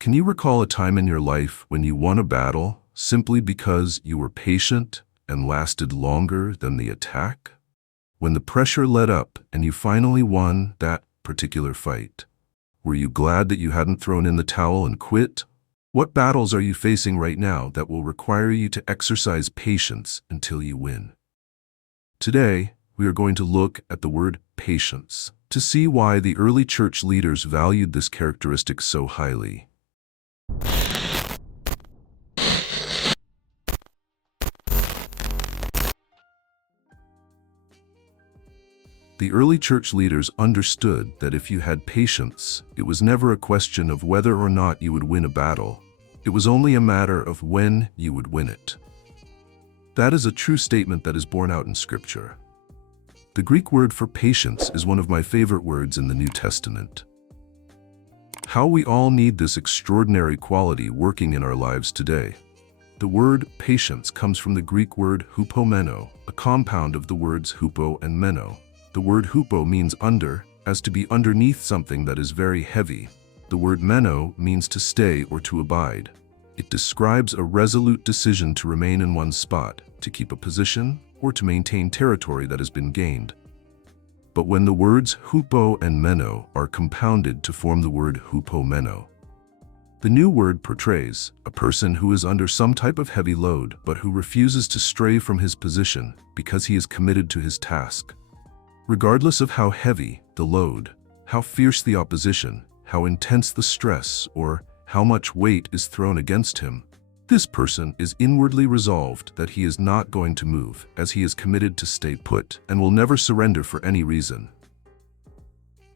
Can you recall a time in your life when you won a battle simply because you were patient and lasted longer than the attack? When the pressure let up and you finally won that particular fight, were you glad that you hadn't thrown in the towel and quit? What battles are you facing right now that will require you to exercise patience until you win? Today, we are going to look at the word patience to see why the early church leaders valued this characteristic so highly. The early church leaders understood that if you had patience, it was never a question of whether or not you would win a battle. It was only a matter of when you would win it. That is a true statement that is borne out in Scripture. The Greek word for patience is one of my favorite words in the New Testament. How we all need this extraordinary quality working in our lives today. The word patience comes from the Greek word hupomeno, a compound of the words hupo and meno. The word hupo means under, as to be underneath something that is very heavy. The word meno means to stay or to abide. It describes a resolute decision to remain in one spot, to keep a position, or to maintain territory that has been gained. But when the words hupo and meno are compounded to form the word hupomeno, the new word portrays a person who is under some type of heavy load but who refuses to stray from his position because he is committed to his task. Regardless of how heavy the load, how fierce the opposition, how intense the stress, or how much weight is thrown against him, this person is inwardly resolved that he is not going to move, as he is committed to stay put and will never surrender for any reason.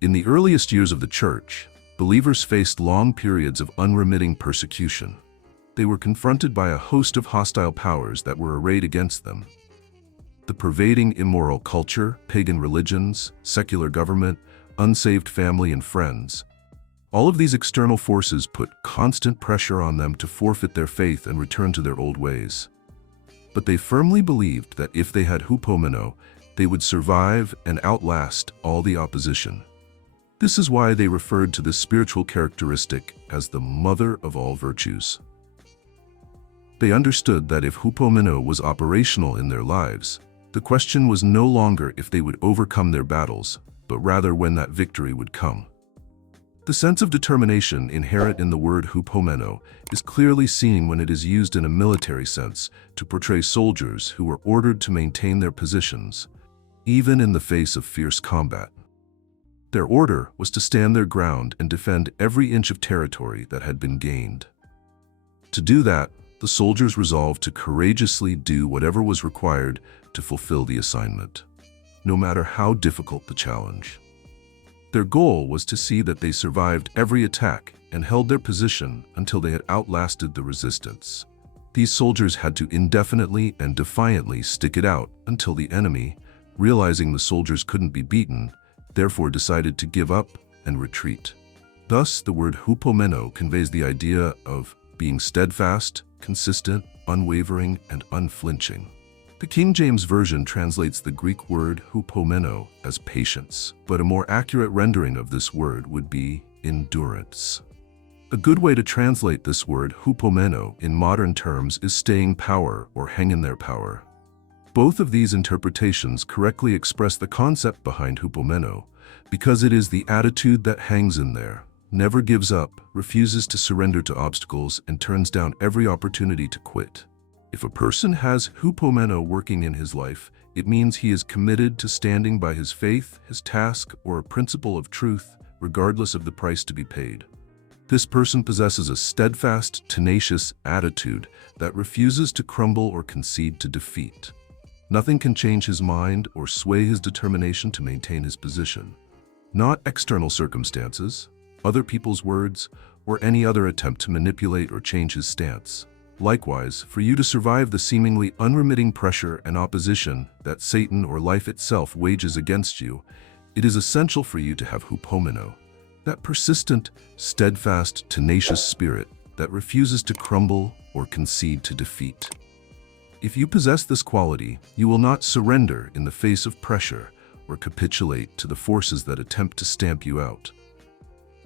In the earliest years of the church, believers faced long periods of unremitting persecution. They were confronted by a host of hostile powers that were arrayed against them. The pervading immoral culture, pagan religions, secular government, unsaved family and friends. All of these external forces put constant pressure on them to forfeit their faith and return to their old ways. But they firmly believed that if they had hupomeno, they would survive and outlast all the opposition. This is why they referred to this spiritual characteristic as the mother of all virtues. They understood that if hupomeno was operational in their lives, the question was no longer if they would overcome their battles, but rather when that victory would come. The sense of determination inherent in the word hupomeno is clearly seen when it is used in a military sense to portray soldiers who were ordered to maintain their positions, even in the face of fierce combat. Their order was to stand their ground and defend every inch of territory that had been gained. To do that, the soldiers resolved to courageously do whatever was required to fulfill the assignment, no matter how difficult the challenge. Their goal was to see that they survived every attack and held their position until they had outlasted the resistance. These soldiers had to indefinitely and defiantly stick it out until the enemy, realizing the soldiers couldn't be beaten, therefore decided to give up and retreat. Thus, the word hupomeno conveys the idea of being steadfast, consistent, unwavering, and unflinching. The King James Version translates the Greek word hupomeno as patience, but a more accurate rendering of this word would be endurance. A good way to translate this word hupomeno in modern terms is staying power or hang in there power. Both of these interpretations correctly express the concept behind hupomeno, because it is the attitude that hangs in there, never gives up, refuses to surrender to obstacles, and turns down every opportunity to quit. If a person has hupomeno working in his life, it means he is committed to standing by his faith, his task, or a principle of truth, regardless of the price to be paid. This person possesses a steadfast, tenacious attitude that refuses to crumble or concede to defeat. Nothing can change his mind or sway his determination to maintain his position. Not external circumstances, other people's words, or any other attempt to manipulate or change his stance. Likewise, for you to survive the seemingly unremitting pressure and opposition that Satan or life itself wages against you, it is essential for you to have hupomeno, that persistent, steadfast, tenacious spirit that refuses to crumble or concede to defeat. If you possess this quality, you will not surrender in the face of pressure or capitulate to the forces that attempt to stamp you out.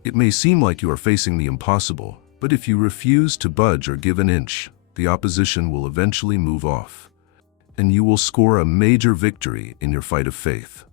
It may seem like you are facing the impossible, but But if you refuse to budge or give an inch, the opposition will eventually move off, and you will score a major victory in your fight of faith.